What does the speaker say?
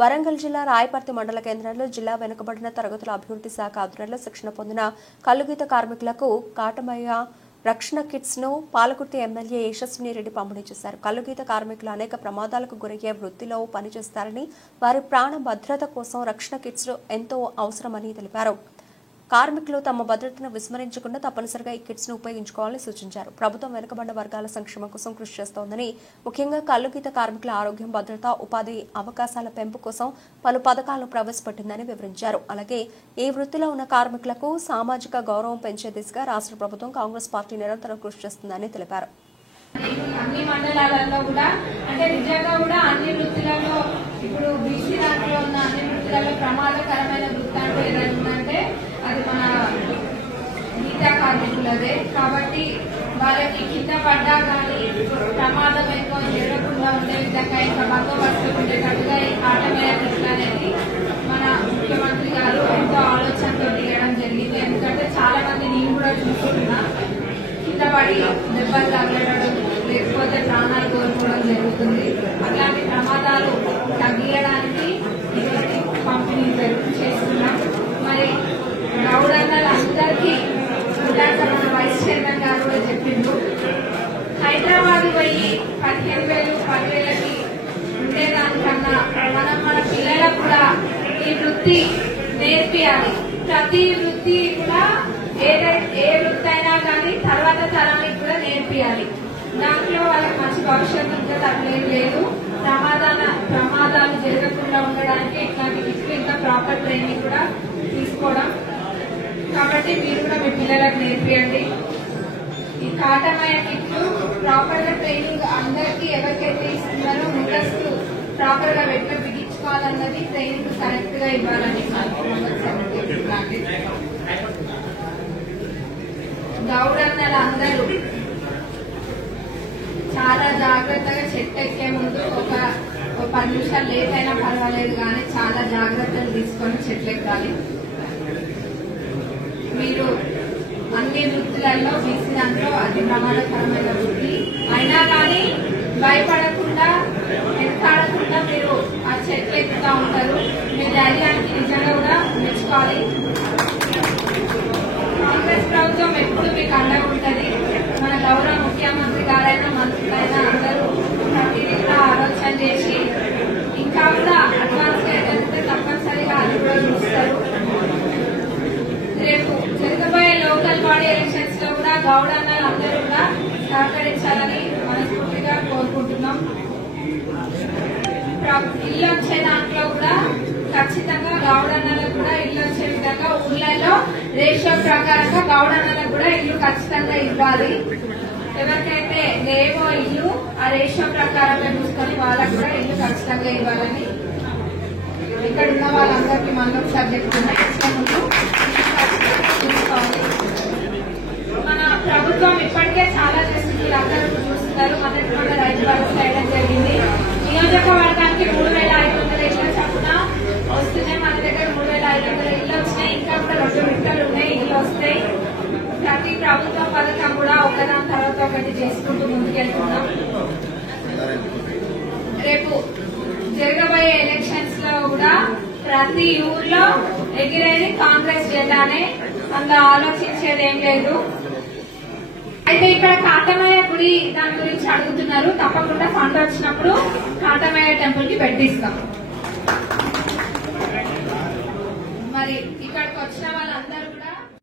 వరంగల్ జిల్లా రాయపర్తి మండల కేంద్రంలో జిల్లా వెనుకబడిన తరగతుల అభివృద్ధి శాఖ ఆధ్వర్యంలో శిక్షణ పొందిన కల్లుగీత కార్మికులకు కాటమయ్య రక్షణ కిట్స్ ను పాలకుర్తి ఎమ్మెల్యే యశస్విని రెడ్డి పంపిణీ చేశారు. కల్లుగీత కార్మికులు అనేక ప్రమాదాలకు గురయ్యే వృత్తిలో పనిచేస్తారని, వారి ప్రాణ భద్రత కోసం రక్షణ కిట్స్ ఎంతో అవసరమని తెలిపారు. కార్మికులు తమ భద్రతను విస్మరించకుండా తప్పనిసరిగా ఈ కిట్స్ ను ఉపయోగించుకోవాలని సూచించారు. ప్రభుత్వం వెనుకబడిన వర్గాల సంక్షేమం కోసం కృషి చేస్తోందని, ముఖ్యంగా కల్లుగీత కార్మికుల ఆరోగ్యం, భద్రత, ఉపాధి అవకాశాల పెంపు కోసం పలు పథకాలను ప్రవేశపెట్టిందని వివరించారు. అలాగే ఈ వృత్తిలో ఉన్న కార్మికులకు సామాజిక గౌరవం పెంచే దిశగా రాష్ట్ర ప్రభుత్వం, కాంగ్రెస్ పార్టీ నిరంతరం కృషి చేస్తుందని తెలిపారు. అన్ని మండలాలలో కూడా అంటే నిజంగా కూడా అన్ని వృత్తులలో ఇప్పుడు బీసీ దాంట్లో ఉన్న అన్ని వృత్తులలో ప్రమాదకరమైన వృత్తి అంటే ఏదంటే అది మన గీతా కార్మికులదే. కాబట్టి వాళ్ళకి కింద పడ్డా కానీ ప్రమాదం ఎక్కువ జరగకుండా ఉండే విధంగా ఇంకా బందోబస్తు ఉండేటట్టుగా ఈ కాటమయ్య కిట్లు అనేది మన ముఖ్యమంత్రి గారు ఎంతో ఆలోచనతో ఇవ్వడం జరిగింది. ఎందుకంటే చాలా మంది నేను కూడా చూస్తున్నా కింద పడి దెబ్బలు తగలడం లేకపోతే ప్రాణాలు కోల్పోవడం జరుగుతుంది. అట్లాంటి ప్రమాదాలు తగ్గించడానికి పంపిణీ చేస్తున్నాం. మరి గౌడన్నలందరికీ ఇందాక మన వైస్ చైర్మన్ గారు కూడా చెప్పిండ్రు, హైదరాబాద్ పోయి 15,000 10,000కి ఉండేదానికన్నా మనం మన పిల్లలకు కూడా ఈ వృత్తి నేర్పియాలి. ప్రతి వృత్తి కూడా ఏ వృత్తి అయినా కానీ తర్వాత తరానికి కూడా నేర్పియాలి. దాంట్లో వాళ్ళకి మంచి భవిష్యత్తు ఉంటుంది. అట్లేం లేదు. ప్రమాదాలు జరగకుండా ఉండడానికి ఇట్లాంటి కిట్లు ఇంకా ప్రాపర్ ట్రైనింగ్ కూడా తీసుకోవడం. కాబట్టి మీరు కూడా మీ పిల్లలకు నేర్పియండి. ఈ కాటమయ్య కిట్లు ప్రాపర్ గా ట్రైనింగ్ అందరికీ ఎవరికైతే ఇస్తున్నారో ముందస్తు ప్రాపర్ గా వెంటనే బిగించుకోవాలన్నది ట్రైనింగ్ కరెక్ట్ గా ఇవ్వాలని గౌడన్నలు అందరూ చాలా జాగ్రత్తగా చెట్టు ఎక్కే ముందు ఒక 10 నిమిషాలు లేట్ అయినా పర్వాలేదు కానీ చాలా జాగ్రత్తలు తీసుకొని చెట్లు ఎక్కాలి. మీరు అన్ని వృత్తులలో బీసీ దాంట్లో అతి ప్రమాదకరమైన వృత్తి అయినా కానీ భయపడకుండా వెనకాడకుండా మీరు ఆ చెట్లు ఎక్కుతా ఉంటారు. మీ ధైర్యానికి నిజంగా కూడా మెచ్చుకోవాలి. కాంగ్రెస్ ప్రభుత్వం ఎప్పుడు మీకు అండగా ఉంటుంది. మన గౌరవ ముఖ్యమంత్రి గారైనా మంత్రులైనా అందరూ ప్రతిదీ కూడా ఆలోచన చేసి ఇంకా కూడా అడ్వాన్స్ గా ఏదైతే తప్పనిసరిగా అది కూడా చూస్తారు. రేపు జరగబోయే లోకల్ బాడీ ఎలక్షన్స్ లో కూడా గౌడన్నలు అందరూ కూడా సహకరించాలని మనస్ఫూర్తిగా కోరుకుంటున్నాం. ఇల్లు వచ్చే దాంట్లో కూడా ఖచ్చితంగా గౌడన్నలకు కూడా ఇల్లు వచ్చే విధంగా ఊర్లలో రేషియో ప్రకారంగా గౌడన్నలకు కూడా ఇల్లు ఖచ్చితంగా ఇవ్వాలి. ఎవరికైతే లేవో ఇల్లు ఆ రేషియో ప్రకారంగా చూసుకొని వాళ్ళకు కూడా ఇల్లు ఖచ్చితంగా ఇవ్వాలని ఇక్కడ ఉన్న వాళ్ళందరికీ మనం సబ్జెక్ట్ మన ప్రభుత్వం ఇప్పటికే చాలా చేస్తుంది. అందరూ చూస్తున్నారు. మొదటి కూడా రైతు భరోసా వేయడం జరిగింది. నియోజకవర్గానికి 3,500 ఇళ్ల చొప్పున వస్తున్నాయి. మన దగ్గర 3,500 ఇళ్లు వచ్చినాయి. ఇంకా కూడా 2 విడతలు ఉన్నాయి. ఇళ్లు వస్తాయి. ప్రతి ప్రభుత్వ పథకం కూడా ఒకదాని తర్వాత ఒకటి చేసుకుంటూ ముందుకెళ్తున్నాం. రేపు జరగబోయే ఎలక్షన్స్ లో కూడా ప్రతి ఊర్లో ఎగిరేది కాంగ్రెస్ జెండానే. అందులో ఆలోచించేది ఏం లేదు. అయితే ఇక్కడ కాటమయ్య గుడి దాని గురించి అడుగుతున్నారు. తప్పకుండా ఫండ్ వచ్చినప్పుడు కాటమయ్య టెంపుల్ కి పెట్టిస్తాం. మరి ఇక్కడికి వచ్చిన వాళ్ళందరూ కూడా